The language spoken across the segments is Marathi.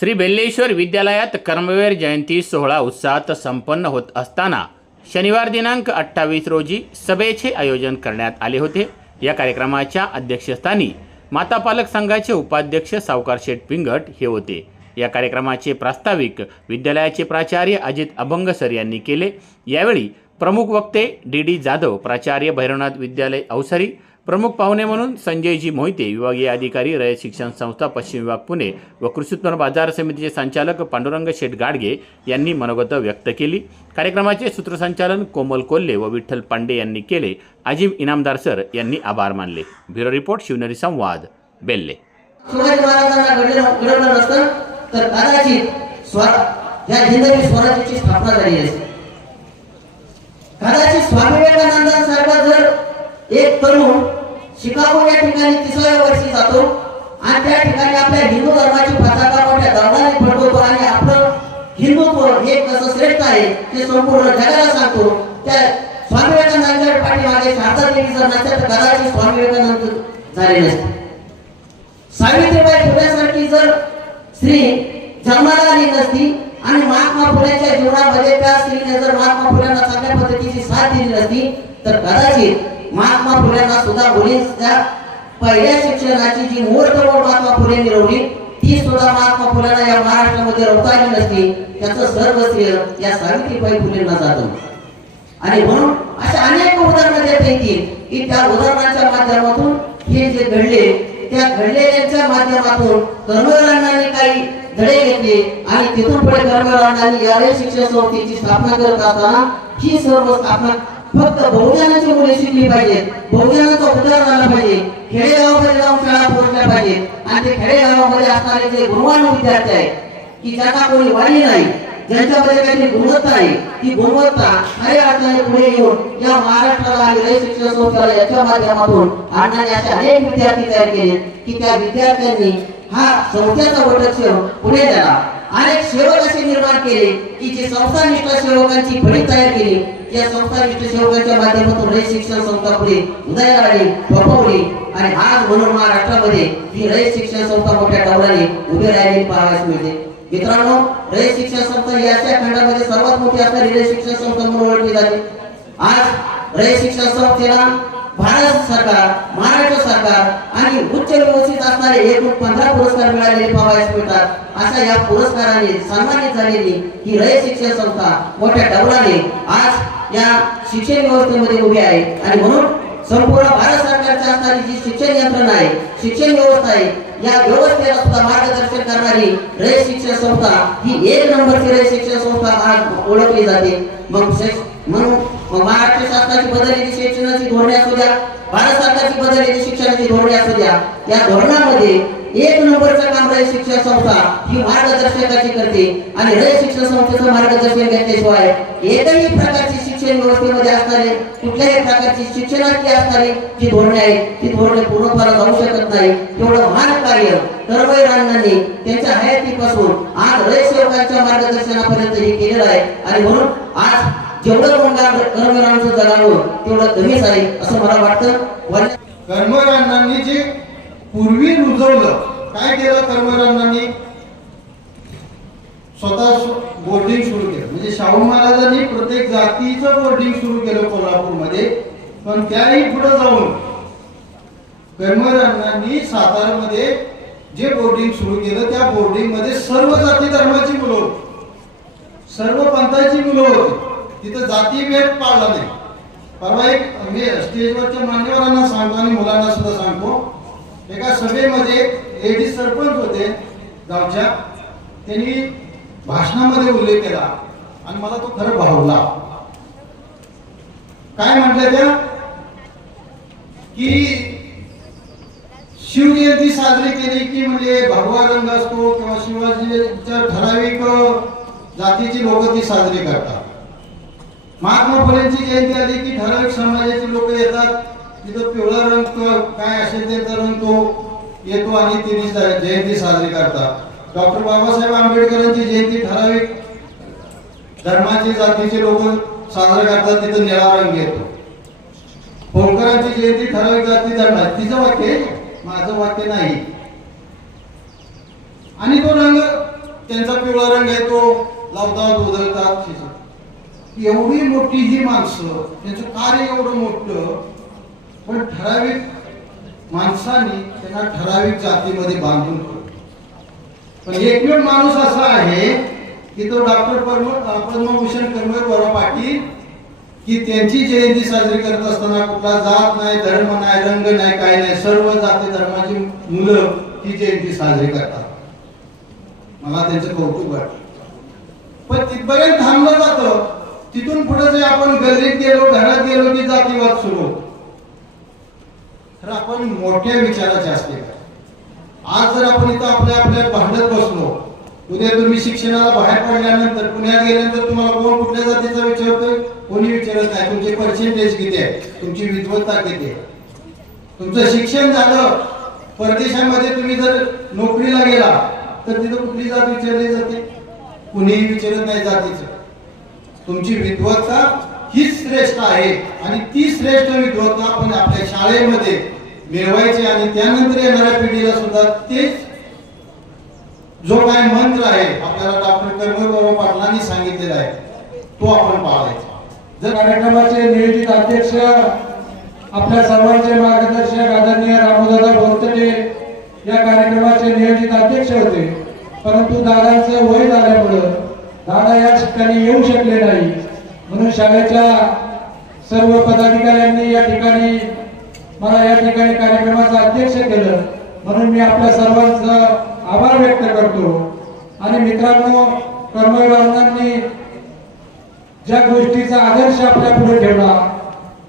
श्री बेल्लेश्वर विद्यालयात कर्मवीर जयंती सोहळा उत्साहात संपन्न होत असताना शनिवार दिनांक अठ्ठावीस रोजी सभेचे आयोजन करण्यात आले होते. या कार्यक्रमाच्या अध्यक्षस्थानी माता पालक संघाचे उपाध्यक्ष सावकार शेठ पिंगट हे होते. या कार्यक्रमाचे प्रास्ताविक विद्यालयाचे प्राचार्य अजित अभंग सर यांनी केले. यावेळी प्रमुख वक्ते डी डी जाधव प्राचार्य भैरवनाथ विद्यालय अवसरी प्रमुख पाहुणे म्हणून संजयजी मोहिते विभागीय अधिकारी रयत शिक्षण संस्था पश्चिम विभाग पुणे व कृषी उत्पन्न बाजार समितीचे संचालक पांडुरंग शेठ गाडगे यांनी मनोगत व्यक्त केली. कार्यक्रमाचे सूत्रसंचालन कोमल कोल्हे व विठ्ठल पांडे यांनी केले. अजिम इनामदार सर यांनी आभार मानले. ब्युरो रिपोर्ट शिवनेरी संवाद बेल्ले. शिवाजी महाराजांना घडवलं नसतं तर कदाचित स्वर या स्वराज्याची स्थापना झाली कदाचित स्वामी विवेकानंदांसारखा जर एक तरुण शिकागो या ठिकाणी तिसऱ्या वर्षी जातो. आणि त्या ठिकाणी आपल्या हिंदू धर्माची पताका मोठ्या दौडाने फडकवतो आणि आपलं हिंदुत्व हे कसं श्रेष्ठ आहे ते संपूर्ण जगाला सांगतो. त्या स्वामी विवेकानंदांच्या पाठीमागे शारदा देवी जर नसत्या तर कदाचित स्वामी विवेकानंद झाले नसते. सावित्रीबाई फुल्यासारखी जर स्त्री जन्माला आली नसती आणि महात्मा फुलेच्या जीवनामध्ये त्या स्त्रीने जर महात्मा फुल्यांना चांगल्या पद्धतीची साथ दिली नसती तर कदाचित महात्मा फुलेंना सुद्धा मुलींच्या पहिल्या शिक्षणाची जी मुहूर्तमेढ महात्मा फुले मिळवली ती सुद्धा महात्मा फुल्यांना या महाराष्ट्रामध्ये रवता आली नसती. त्याचं सर्व श्रेय या सावित्रीबाई फुलेंना जातं. आणि म्हणून अशा अनेक उदाहरणं देता येतील की त्या उदाहरणाच्या माध्यमातून हे जे घडले त्या घडलेल्यांच्या माध्यमातून कर्मवीरांनी काही धडे घेतले आणि तिथून पुढे कर्मवीरांनी या शिक्षण संस्थेची स्थापना करत असताना ही सर्व स्थापना फक्त बहुजनाची मुले शिकली पाहिजेत. बहुजनाचा उद्धार झाला पाहिजे. खेडेगावामध्ये जाऊन शाळा पोहोचल्या पाहिजेत आणि ते खेडेगावामध्ये असणारे जे गुणवान विद्यार्थी आहेत की ज्यांना कोणी वाणी नाही ज्यांच्यामध्ये काहीतरी गुणवत्ता आहे ती गुणवत्ता खऱ्या अर्थाने पुढे येऊन या महाराष्ट्राला आणि शिक्षण संस्थेला याच्या माध्यमातून अण्णांनी असे अनेक विद्यार्थी तयार केले की त्या विद्यार्थ्यांनी हा संस्थेचा वटक्ष पुढे नेला. अनेक सेवक असे निर्माण केले की जे संस्थानिष्ठ सेवकांची फळी तयार केली या संस्थानिष्ठ सेवकांच्या माध्यमातून रयत शिक्षण संस्था पुढे उदयाला आली फोफवली आणि आज म्हणून महाराष्ट्रामध्ये ही रयत शिक्षण संस्था मोठ्या डौलाने उभी राहिली पाहावयास मिळते. मित्रांनो रयत शिक्षण संस्था ही आशिया खंडामध्ये सर्वात मोठी असणारी रयत शिक्षण संस्था म्हणून ओळखली जाते. आज रयत शिक्षण संस्थेला भारत सरकार महाराष्ट्र सरकार आणि उच्च व्यवस्थित असणारे एकूण पंधरा पुरस्कार मिळालेले पाहावयास मिळतात. अशा या पुरस्काराने सन्मानित झालेली ही रयत शिक्षण संस्था मोठ्या डबलाने आज या शिक्षण व्यवस्थेमध्ये उभे आहे. आणि म्हणून संपूर्ण भारत सरकारच्या असणारी जी शिक्षण यंत्रणा आहे शिक्षण व्यवस्था आहे या व्यवस्थेला सुद्धा मार्गदर्शन करणारी रयत शिक्षण संस्था ही एक नंबरची रयत शिक्षण संस्था आज ओळखली जाते. मग म्हणून मग महाराष्ट्र शासनाची बदललेली शिक्षणाची धोरणे असू द्या भारत सरकारची बदललेली शिक्षणाची धोरणे असू द्या या धोरणामध्ये एक नंबरचं काम रय शिक्षण संस्था ही मार्गदर्शकाची करते आणि रय शिक्षण संस्थेचं मार्गदर्शन घेतल्याशिवाय एकही प्रकारची शिक्षण व्यवस्थेमध्ये असणारे कुठल्याही प्रकारची शिक्षणाची असणारी जी धोरणे आहेत ती धोरणे पूर्णपणे जाऊ शकत नाही. तेवढं महान कार्य कर्मवीर अण्णांनी त्यांच्या हयातीपासून आज रय सेवकांच्या मार्गदर्शनापर्यंत हे केलेलं आहे. आणि म्हणून आज जेवढं गुणगान कर्मवीरांचं जगावं तेवढं कमीच आहे असं मला वाटतं. वडिलां- जी पूर्वी रुजवलं. काय केलं कर्मरांनांनी स्वतः बोर्डिंग सुरू केलं. म्हणजे शाहू महाराजांनी प्रत्येक जातीचं बोर्डिंग सुरू केलं कोल्हापूरमध्ये. पण त्याही पुढे जाऊन कर्मरांनांनी सातारमध्ये जे बोर्डिंग सुरू केलं त्या बोर्डिंगमध्ये सर्व जाती धर्माची मुलं होती. सर्व पंथाची मुलं होती. तिथं जातीभेद पाळला नाही. परवा एक मी स्टेजवरच्या मान्यवरांना सांगतो आणि मुलांना सुद्धा सांगतो. एका सभेमध्ये लेडीज सरपंच होते गावच्या. त्यांनी भाषणामध्ये उल्लेख केला आणि मला तो खरं भावला. काय म्हटलं त्या? की शिवजयंती साजरी केली की म्हणजे भगवा रंग असतो किंवा शिवाजीच्या ठराविक जातीची लोक ती साजरी करतात. महात्मा फुलेंची जयंती आली की ठराविक समाजाची लोक येतात. तिथं पिवळा रंग काय असेल त्याचा रंग तो येतो आणि तिने जयंती साजरी करतात. डॉक्टर बाबासाहेब आंबेडकरांची जयंती ठराविक धर्माचे जातीचे लोक साजरा करतात तिथं निळा रंग येतो. होळकरांची जयंती ठराविक जाती धर्मात तिचं वाक्य आहे, माझं वाक्य नाही. आणि तो रंग त्यांचा पिवळा रंग आहे तो लावतात उधळतात एवढी मोठी ही माणसं त्यांचं कार्य एवढं मोठं पण ठराविक माणसाने त्यांना ठराविक जातीमध्ये बांधून पण एकमेव माणूस असा आहे की तो डॉक्टर पद्म पद्मभूषण कर्मवीर पाटील की त्यांची जयंती साजरी करत असताना कुठला जात नाही धर्म नाही रंग नाही काय नाही सर्व जाती धर्माची मुलं ही जयंती साजरी करतात. मला त्यांचं कौतुक वाटतं. पण तिथपर्यंत थांबलं जातं. तिथून पुढे जे आपण गल्लीत गेलो घरात गेलो की जातीवाद सुरू होतो. तर आपण मोठ्या विचाराचे असले आज जर आपण इथं आपल्या आपल्या भांडत बसलो उद्या तुम्ही शिक्षणाला बाहेर पडल्यानंतर पुण्यात गेल्यानंतर तुम्हाला कोण कुठल्या जातीचा विचारतोय? कोणी विचारत नाही. तुमचे पर्सेंटेज किती आहे? तुमची विद्वत्ता किती आहे? तुमचं शिक्षण झालं. परदेशामध्ये तुम्ही जर नोकरीला गेला तर तिथं कुठली जात विचारली जाते? कुणीही विचारत नाही जातीचं. तुमची विद्वत्ता हीच श्रेष्ठ आहे आणि ती श्रेष्ठ विद्वत्ता आपण आपल्या शाळेमध्ये मिळवायचे आणि त्यानंतर येणाऱ्या पिढीला सुद्धा तेच जो काय मंत्र आहे आपल्याला डॉक्टर कर्मगौरव पाटलांनी सांगितलेला आहे तो आपण पाळायचा. जर कार्यक्रमाचे नियोजित अध्यक्ष आपल्या सर्वांचे मार्गदर्शक आदरणीय रामदादा बोरतटे या कार्यक्रमाचे नियोजित अध्यक्ष होते परंतु दादांचं वय झाल्यामुळं दादा या ठिकाणी येऊ शकले नाही. म्हणून शाळेच्या सर्व पदाधिकाऱ्यांनी या ठिकाणी मला या ठिकाणी कार्यक्रमाचं अध्यक्ष केलं. म्हणून मी आपल्या सर्वांचा आभार व्यक्त करतो. आणि मित्रांनो कर्मवीर अण्णांनी ज्या गोष्टीचा आदर्श आपल्या पुढे ठेवला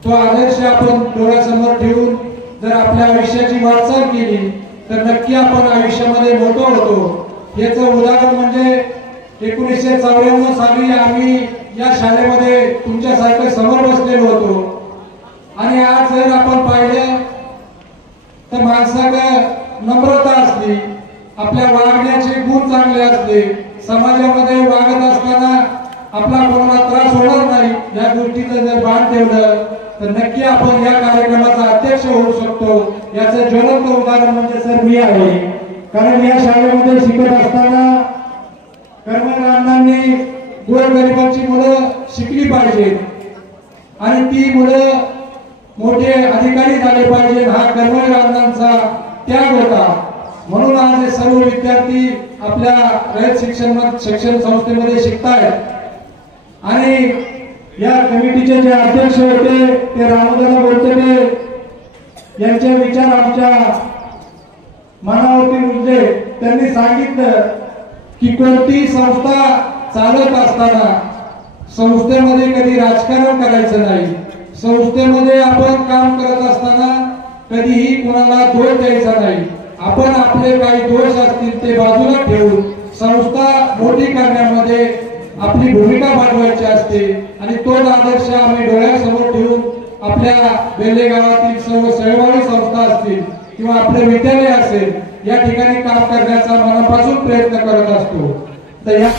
तो आदर्श आपण डोळ्यासमोर ठेवून जर आपल्या आयुष्याची वाटचाल केली तर नक्की आपण आयुष्यामध्ये मोठं होतो. याचं उदाहरण म्हणजे एकोणीसशे चौऱ्याण्णव साली आम्ही या शाळेमध्ये तुमच्यासारखं समोर बसलेलो होतो. आणि आज जर आपण पाहिलं तर माणसाकडे नम्रता असली आपल्या वागण्याचे गुण चांगले असले समाजामध्ये वागत असताना आपला कोणाला त्रास होणार नाही या गोष्टीचं जर भान ठेवलं तर नक्की आपण या कार्यक्रमाचा अध्यक्ष होऊ शकतो. याचं ज्वलंत उदाहरण म्हणजे सर मी आहे. कारण या शाळेमध्ये शिकत असताना कर्मवीर गोरगरिबांची मुलं शिकली पाहिजेत. आणि ती मुलं मोठे अधिकारी झाले पाहिजे हा कर्मवीर अण्णांचा त्याग होता. म्हणून आज हे सर्व विद्यार्थी आपल्या रयत शिक्षण शिक्षण संस्थेमध्ये शिकतायत. आणि या कमिटीचे जे अध्यक्ष होते ते रामदादा बोलते यांचे विचार आमच्या मनावरती म्हणजे त्यांनी सांगितलं की कोणती संस्था चालत असताना संस्थेमध्ये कधी राजकारण करायचं नाही. संस्थेमध्ये आपण काम करत असताना कधीही कोणाला दोष द्यायचा नाही. आपण आपले काही दोष असतील ते बाजूला ठेवून संस्था मोठी करण्यामध्ये आपली भूमिका वाढवायची असते आणि तोच आदर्श आम्ही डोळ्यासमोर ठेवून आपल्या बेल्ले गावातील सर्व सहभागी संस्था असतील किंवा आपले विद्यालय असेल या ठिकाणी काम करण्याचा मनापासून प्रयत्न करत असतो. तर या